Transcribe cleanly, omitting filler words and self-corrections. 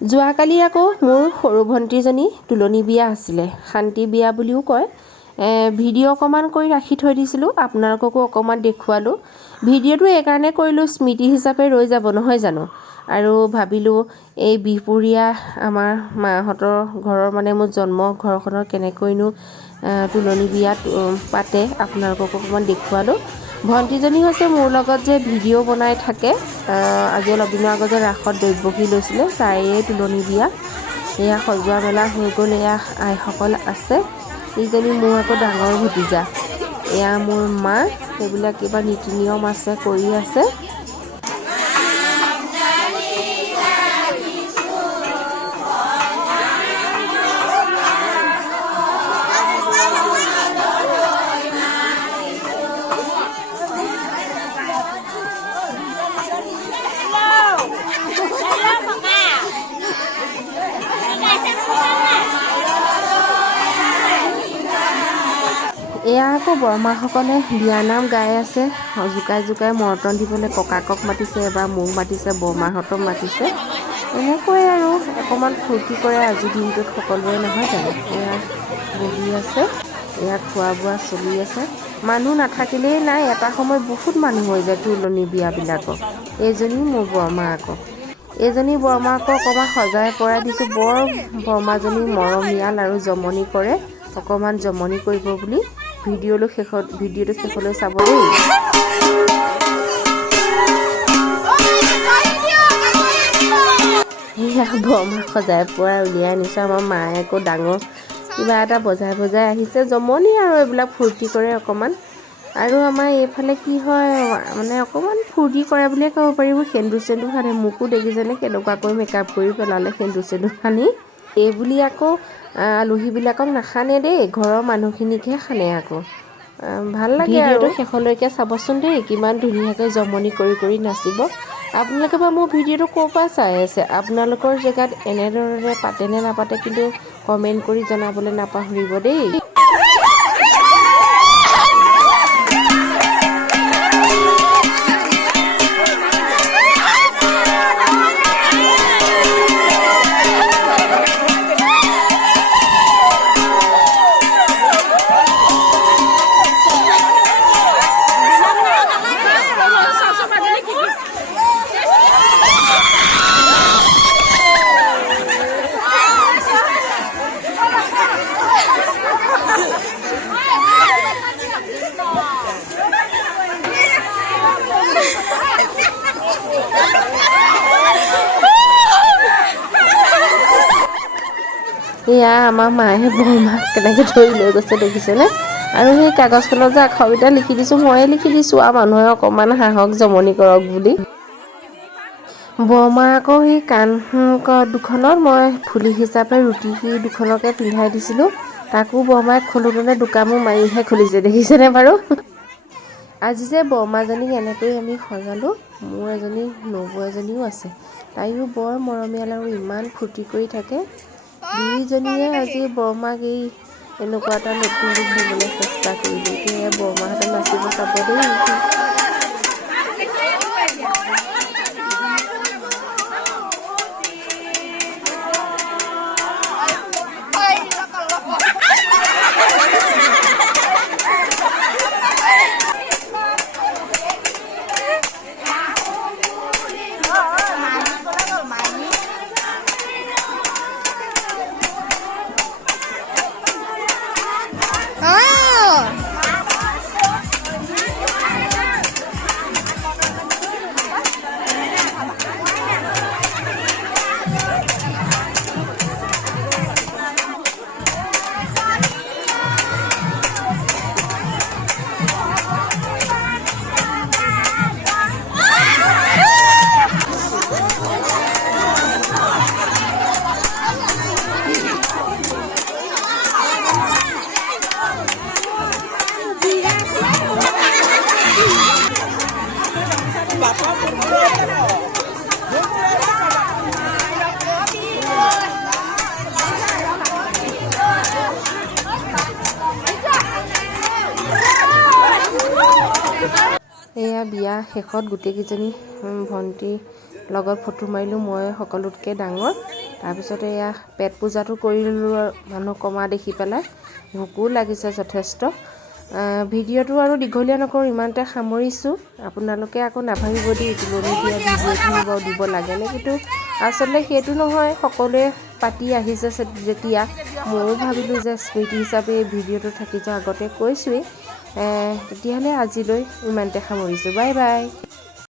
যোৱাকালি আকৌ মোৰ সৰু ভণ্টিজনী তুলনি বিয়া আছিলে, শান্তি বিয়া বুলিও কয়। ভিডিঅ' অকণমান কৰি ৰাখি থৈ দিছিলোঁ, আপোনালোককো অকণমান দেখুৱালোঁ। ভিডিঅ'টো এইকাৰণে কৰিলোঁ, স্মৃতি হিচাপে ৰৈ যাব নহয় জানো। আৰু ভাবিলোঁ এই বিহপুৰীয়া আমাৰ মাহঁতৰ ঘৰৰ মানে মোৰ জন্ম ঘৰখনৰ কেনেকৈনো তুলনি বিয়াত পাতে আপোনালোককো অকণমান দেখুৱালোঁ। ভণ্টিজনী হৈছে মোৰ লগত যে ভিডিঅ' বনাই থাকে, আজি অলপ দিনৰ আগত যে ৰাসত দৈৱকী লৈছিলে তাইৰে তুলনি বিয়া। এয়া সজোৱা মেলা হৈ গ'ল, এয়া আইসকল আছে। এইজনী মোৰ আকৌ ডাঙৰ ভতিজা, এয়া মোৰ মা। সেইবিলাক কিবা নীতি নিয়ম আছে কৰি আছে। এয়া আকৌ বৰমাসকলে বিয়ানাম গাই আছে, জোকাই জোকাই মৰ্তন দিবলৈ ককাকক মাতিছে, এবাৰ মোক মাতিছে, বৰমাহঁতক মাতিছে। এনেকৈ আৰু অকণমান ফূৰ্তি কৰে আজিৰ দিনটোত সকলোৱে নহয় জানো। এয়া বহি আছে, এয়া খোৱা বোৱা চলি আছে। মানুহ নাথাকিলেই নাই, এটা সময়ত বহুত মানুহ হৈ যায় তুলনি বিয়াবিলাকক। এইজনী মোৰ বৰমা আকৌ, এইজনী বৰমাকো অকণমান সজাই পৰাই দিছোঁ। বৰ বৰমাজনী মৰমীয়াল আৰু জমনি কৰে, অকণমান জমনি কৰিব বুলি ভিডিঅ'টো শেষলৈ চাব দেই। সেয়া বৰমা সজাই পৰাই উলিয়াই আনিছোঁ। আমাৰ মায়ে আকৌ ডাঙৰ কিবা এটা বজাই বজাই আহিছে, জমনি আৰু এইবিলাক ফূৰ্তি কৰে অকণমান। আৰু আমাৰ এইফালে কি হয় মানে অকণমান ফূৰ্তি কৰে বুলিয়ে ক'ব পাৰিব, সেন্দুৰ চেন্দুৰ সানে। মোকো দেখিছেনে কেনেকুৱাকৈ মেকআপ কৰি পেলালে সেন্দুৰ চেন্দুৰ সানি। এই বুলি আকৌ আলহীবিলাকক নাসানে দেই, ঘৰৰ মানুহখিনিকহে সানে আকৌ। ভাল লাগে আৰু ভিডিঅ'টো শেষলৈকে চাবচোন দেই, কিমান ধুনীয়াকৈ জমনি কৰি কৰি নাচিব। আপোনালোকে বা মোৰ ভিডিঅ'টো ক'ৰ পৰা চাই আছে, আপোনালোকৰ জেগাত এনেধৰণে পাতে নে নাপাতে কিন্তু কমেণ্ট কৰি জনাবলৈ নাপাহৰিব দেই। এয়া আমাৰ মায়ে বৰমাক কেনেকৈ ধৰি লৈ গৈছে দেখিছেনে। আৰু সেই কাগজখনত যে আখৰকেইটা লিখি দিছোঁ, ময়ে লিখি দিছোঁ আৰু মানুহে অকণমান হাঁহক জমনি কৰক বুলি। বৰমা আকৌ সেই কাণ দুখনত মই ফুলি হিচাপে ৰুটি দুখনকে পিন্ধাই দিছিলোঁ, তাকো বৰমাই খোলোতেনে দুকামো মাৰিহে খুলিছে দেখিছেনে বাৰু। আজি যে বৰমাজনীক এনেকৈ আমি সজালোঁ, মোৰ এজনী নবৌ এজনীও আছে, তাইও বৰ মৰমীয়াল আৰু ইমান ফূৰ্তি কৰি থাকে। দুইজনীয়ে আজি বৰমাক এনেকুৱা এটা নতুন ৰূপ দিবলৈ চেষ্টা কৰিলোঁ। এতিয়া বৰমাহঁতে নাচিব চাব দেই। এয়া বিয়া শেষত গোটেইকেইজনী ভণ্টি লগত ফটো মাৰিলোঁ মই সকলোতকৈ ডাঙৰ। তাৰপিছতে এয়া পেট পূজাটো কৰি ল'লোঁ আৰু মানুহ কমা দেখি পেলাই, ভোকো লাগিছে যথেষ্ট। ভিডিঅ'টো আৰু দীঘলীয়া নকৰোঁ, ইমানতে সামৰিছোঁ। আপোনালোকে আকৌ নাভাবিব দেই তুলনি বিয়া ভিডিঅ'খিনি বাৰু দিব লাগেনে, কিন্তু আচলতে সেইটো নহয়, সকলোৱে পাতি আহিছে যেতিয়া ময়ো ভাবিলোঁ যে স্মৃতি হিচাপে এই ভিডিঅ'টো থাকি যাওঁ, আগতে কৈছোঁৱেই। তেতিয়াহ'লে আজিলৈ ইমানতে সামৰিছোঁ, বাই বাই।